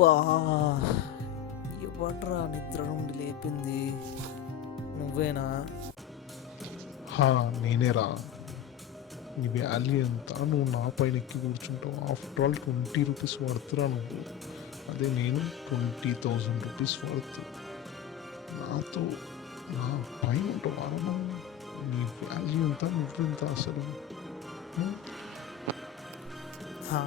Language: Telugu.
బా ఇవ్వట్రా నిద్ర నుండి లేపింది నువ్వేనా? నేనేరా. నీ వాల్యూ ఎంత? నువ్వు నా పైన ఎక్కి కూర్చుంటావు. ఆఫ్టర్ ఆల్ 20 రూపీస్ పడుతురా నువ్వు. అదే నేను 20,000 రూపీస్ పడుతు. నాతో నా పైన ఉంటావు. నీ వాల్యూ ఎంత? నువ్వెంత అసలు? హా,